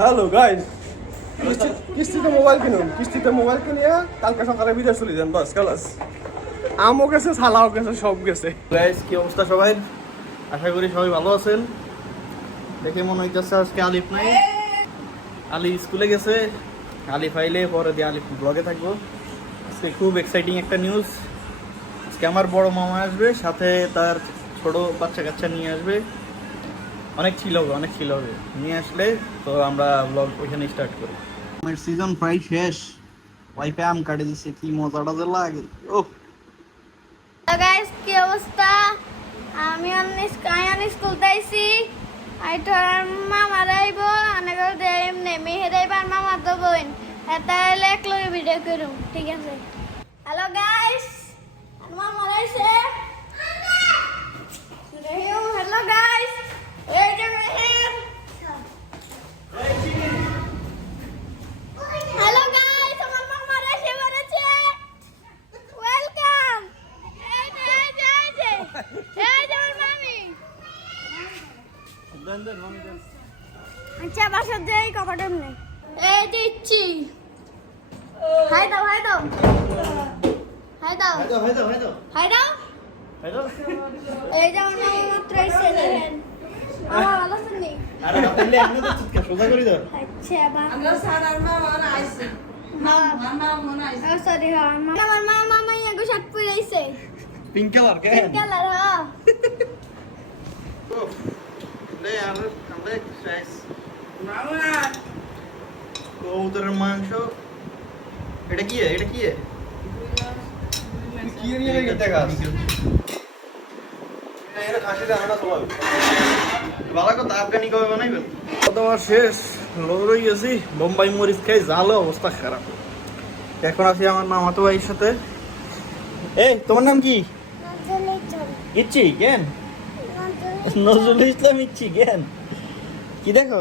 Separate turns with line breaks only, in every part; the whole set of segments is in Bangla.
হ্যালো গাইস কিস্তিতে মোবাইল কিনুন কিস্তিতে মোবাইল কিনিয়া কালকে সকালে বিদেশ চলে যান, বাস কালাস আমও গেছে ছালাও গেছে, সব গেছে।
গাইস কি অবস্থা সবাই? আশা করি সবাই ভালো আছেন। দেখে মনে হইতেছে আজকে আলিফ নাই। আলি স্কুলে গেছে। আলিফ আইলে পরে দিয়ে আলিফ ব্লগে থাকব। আজকে খুব এক্সাইটিং একটা নিউজ আজকে আমার বড় মামা আসবে, সাথে তার ছোট বাচ্চা কাচ্চা নিয়ে আসবে। অনেক ছিল হবে অনেক ছিল। হবে নিয়ে আসলে তো আমরা ব্লগ ওইখানে স্টার্ট করি। আমার সিজন প্রায় শেষ। ওয়াইফে আম কাটে দিচ্ছে কি মজাটা যে লাগে। ও
গাইস কি অবস্থা? আমি অনেক আয়ান স্কুল তাইছি আই তোর মামা রাইব অনেক দেম নেমে হেরাইবার মামা তো বইন। এটা এক লগে ভিডিও করুম ঠিক আছে? হ্যালো গাইস মামা রাইছে হ্যালো গাইস এই আচ্ছা বাসার যাই কপাটা এমনি এই যে ইচ্ছি হাই দাও। হাই দাও। হাই দাও হাই দাও এই যে আমার মাত্র এসে দেখেন আমার ভালো শুনি
সোজা করি দাও
আচ্ছা বা
আমরা সারার মা মনে আইছে আমার মা মনে আইছে
সরি হ্যাঁ আমার মামা মামা ইয়াগো শার্ট পরে আইছে।
পিঙ্ক কালার কেন
কালার হ্যাঁ।
লে আমরা আমরা শেষ
মামা।
কবুতরের মাংস। এটা কি এটা কি
কি নিয়ে গেছে দেখা এটা খাসি জানা না সবাই।
ভালো কথা আফগানি কবে বানাইবেন? খাওয়া শেষ লোক গেছি বোম্বাই মরিচ খাই জালো অবস্থা খারাপ। এখন আছি আমার মামাতো ভাইয়ের সাথে। এই তোমার নাম কি? ইচ্ছি কেন নজরুল ইসলাম ইচ্ছি কেন কি দেখো?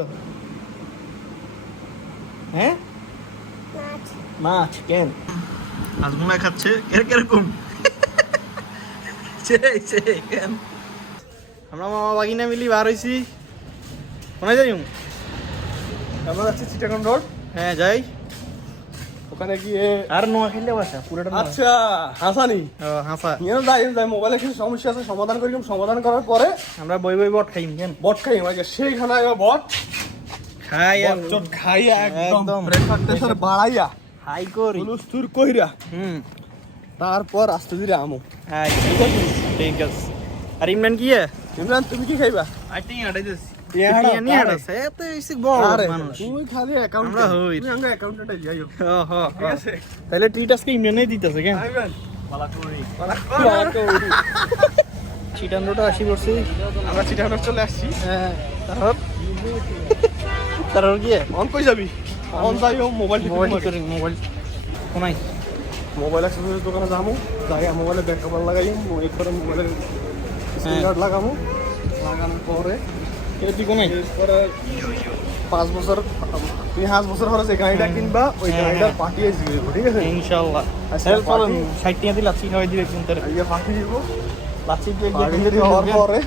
হ্যাঁ? মাছ কেন আজমুনা খাচ্ছে এর কীরকম? সেই সেই কেন আমরা মামা বাগিনা মিলি বার হইছি। কোনায় যাই
আমরা যাচ্ছি চিটাগং রোড
হ্যাঁ যাই।
ওখানে গিয়ে
আর নোয়া খেললে বাসা পুরোটা
আচ্ছা হাসানি।
হাঁফা
নিয়ে যাই যাই মোবাইলে কিছু সমস্যা আছে সমাধান করি সমাধান করার পরে
আমরা বই বই বট খাইম কেন
বট খাই মানে সেইখানে বট।
খাই
চট খাইয়া একদম। প্রেসার টেসার বাড়াইয়া।
হাই করি।
হুলুস্থুর কইরা।
হুম।
তারপর আস্তে ধীরে আমো।
হাই ঠিক আছে আর ইমরান কি
ইমরান তুমি কি খাইবা?
আই টিং দিস
টিয়াহাটা,
টিয়া নিয়ে
তারে।
হাঁটাছে এত বেশি বড়
আরে
মানুষ।
তুমি খালি অ্যাকাউন্ট
আমরা হই।
তুমি আঙ্গা অ্যাকাউন্টে যাইও
হ, হ।
ঠিক আছে?
তাহলে ট্রিট আজকে ইমরানই দিতেছে কেন?
আইবেন।
চিটান্ডটা আসি পড়ছি
আমরা চিটাগং চলে আসছি।
হ্যাঁ। তারপর? তারপর কি? এ?
অন কই যাবি? অন যাইও মোবাইল
মোবাইল
মোবাইল
করি মোবাইল কোনাই
মোবাইল অ্যাক্সেসরিজ দোকানে যাব যাই মোবাইলে ব্যাক কভার লাগাই মোবাইলের স্ক্রিন গার্ড লাগাবো লাগানোর পরে পাঁচ বছর তুমি পাঁচ বছর হলে যে গাড়িটা কিনবা ওই
হ্যাঁ,
গাড়িটা
হ্যাঁ।
পাঠিয়ে ঠিক আছে?
ইনশাআল্লাহ হেল্প করুন
পার্টি-
ষাট টাকা দিয়ে লাচ্ছি খাওয়াই দিবে
দিব।
লাচ্ছি দিয়ে
পাঠিয়ে হওয়ার পরে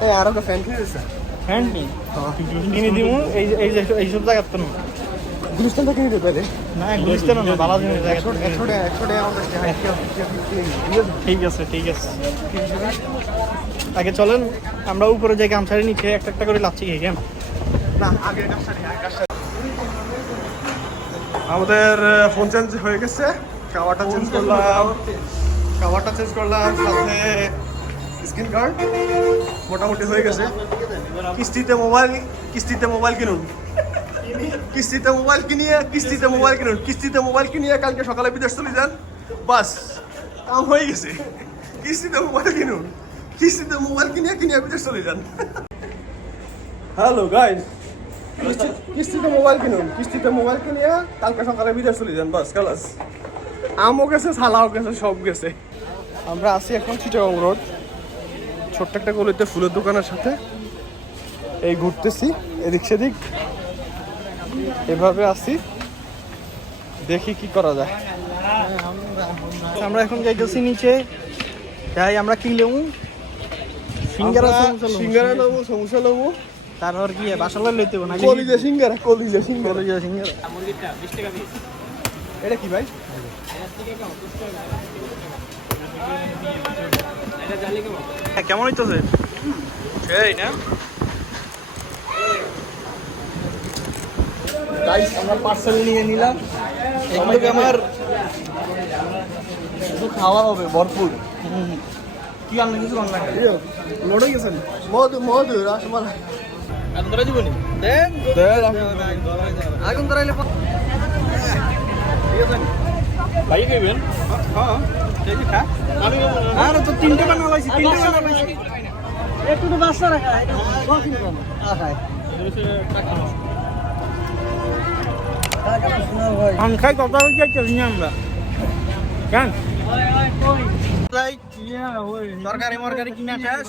এই আর একটা ফ্যান কিনে দিচ্ছে
হ্যান্ড নি কিনে দিমু এই এই যে এইসব জায়গা তো না।
গুলিস্তানটা কিনে দেবে
ঠিক আছে ঠিক আছে। আগে চলেন আমরা উপরে যাই গামছাড়ি নিচে একটা একটা করে লাচ্ছি
কাজটা নেই। আমাদের ফোন চেঞ্জ হয়ে গেছে। কাভারটা চেঞ্জ করলাম। কাভারটা চেঞ্জ করলাম সাথে স্ক্রিন গার্ড মোটামুটি হয়ে গেছে। কিস্তিতে মোবাইল কিস্তিতে মোবাইল কিনুন। কিস্তিতে মোবাইল কিনিয়ে, কিস্তিতে মোবাইল কিনুন, কিস্তিতে মোবাইল কিনিয়ে কালকে সকালে বিদেশ চলে যান, বাস, কাম হয়ে গেছে। কিস্তিতে মোবাইল কিনুন, কিস্তিতে মোবাইল কিনিয়ে কিনিয়ে বিদেশ চলে যান। হ্যালো গাইস কিস্তিতে মোবাইল কিনুন, কিস্তিতে মোবাইল কিনিয়ে কালকে সকালে বিদেশ চলে যান, বাস কালাস আমও গেছে ছালাও গেছে, সব গেছে। আমরা আছি এখন চিটাগং রোড। ছোট্ট একটা গলিতে ফুলের দোকানের সাথে এই ঘুরতেছি, এদিক সেদিক। এভাবে আসি। দেখি কি করা যায়।
আমরা এখন যাইতেছি নিচে। যাই আমরা কি লেবু সিঙ্গারা
আমরা সিঙ্গারা নেব
তারপর কি বাসালে লইতে না
কলিজা সিঙ্গারা কলিজা সিঙ্গারা।
কলেজে সিঙ্গারা।
এটা কি ভাই?
হ্যাঁ, কেমন হইতেছে? সেই না।
গাইস আমরা পার্সেল নিয়ে নিলাম।
এগুলোকে আমার
শুধু খাওয়া হবে ভরপুর।
কি আনলে কিছু রান্না খাই
লড়ে গেছেন। মধু মধু রসমালাই।
এখন তোরা দিবনি দেন। আগুন ধরাইলে ভাই খাইবেন? হ্যাঁ ঠিক আর তো তিনটে বানা লাইছি তিনটে বানা লাইছি একটু তো বাসা রাখা খাই কথা বলতে চাইছি আমরা কেন তরকারি মরকারি কিনা শেষ।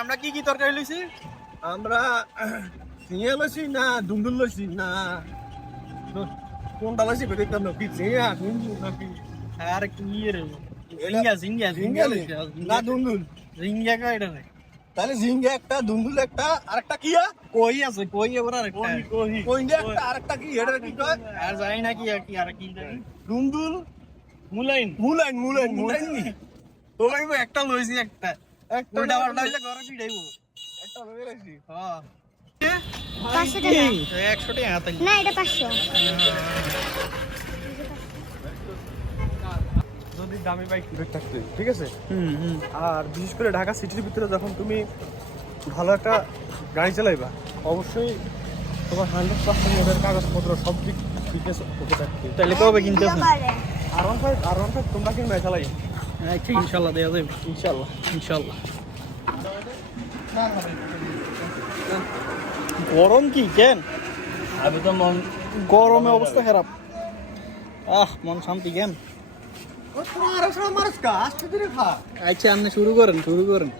আমরা কি কি তরকারি লইছি?
আমরা ঝিঙে লইছি না দুন্দুল লইছি? না। কোনটা লইছি বেরিয়ে দেখতাম না। কি ঝিঙা দুন্দুল
আর কি রে? জিঙ্গা জিঙ্গা
ঝিঙ্গা না দুন্দুল।
জিঙ্গা কয়টা রে
তাহলে ঝিঙ্গে একটা দুন্দুল একটা আরেকটা কি আ?
কই আছে কই এবার আর একটা
কইন্ডে একটা আরেকটা কি? এটা কি কয়?
আর জানি না কি আর কি আর কি
দুন্দুল
মুলাইন
মুলাইন মুলাইন মুলাইন নি
তোলাই একটা লইছি একটা।
একটা
ওইটা আবার লাইলে ঘরে পিড়াইবো
একটা লয়ে রাখছি।
হ্যাঁ।
পাঁচশো টাকা।
একশো টাকা
না এটা পাঁচশো।
যদি দামি বাইক থাকতে ঠিক আছে?
হুম হুম।
আর বিশেষ করে ঢাকা সিটির ভিতরে যখন তুমি ভালো একটা গাড়ি চালাইবা অবশ্যই তোমার হান্ড্রেড পার্সেন্ট ওদের কাগজপত্র সব দিক ফিটনেস ওকে থাকতে
তাহলে কবে কিনতেছ?
আর। ওয়ান ফাইভ আর ওয়ান ফাইভ তোমরা কিনবে চালাই।
আচ্ছা ইনশাল্লাহ দেওয়া যাবে।
ইনশাল্লাহ।
ইনশাল্লাহ। গরম কি কেন?
আমি তো মন
গরমে অবস্থা খারাপ। আহ মন শান্তি কেন? আচ্ছা আপনি শুরু করেন শুরু করেন।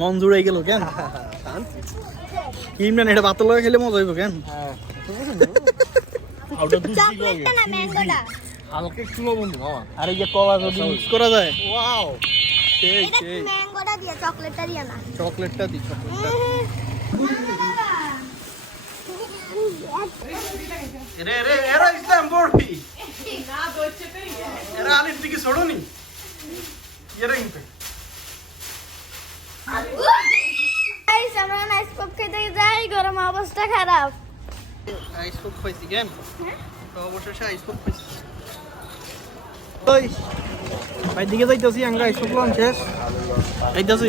মন জুড়াই গেল কেন? ইমরান এটা বাতল লগে খেলে মজা হইব কেন?
চকলেটটা না ম্যাঙ্গোটা
হালকা একটু লবণ দিন
আর এই যে কলা যদি মিক্স করা যায়?
ওয়াও
সেই সেই
ম্যাঙ্গোটা দিয়ে চকলেটটা দিয়ে না।
চকলেটটা দি চকলেটটা। রে রে এরা ইসলাম বড়ি এরা আলির দিকে ছড়নি এরা কিন্তু
গাইস আমরা আইস পপ খেতে যাই গরম অবস্থা খারাপ।
আইস পপ খাইছি কেন? তো অবশেষে আইস পপ খাইছি। ওই ভাই দিকে যাইতেছি আমরা আইস পপ শেষ। যাইতেছি।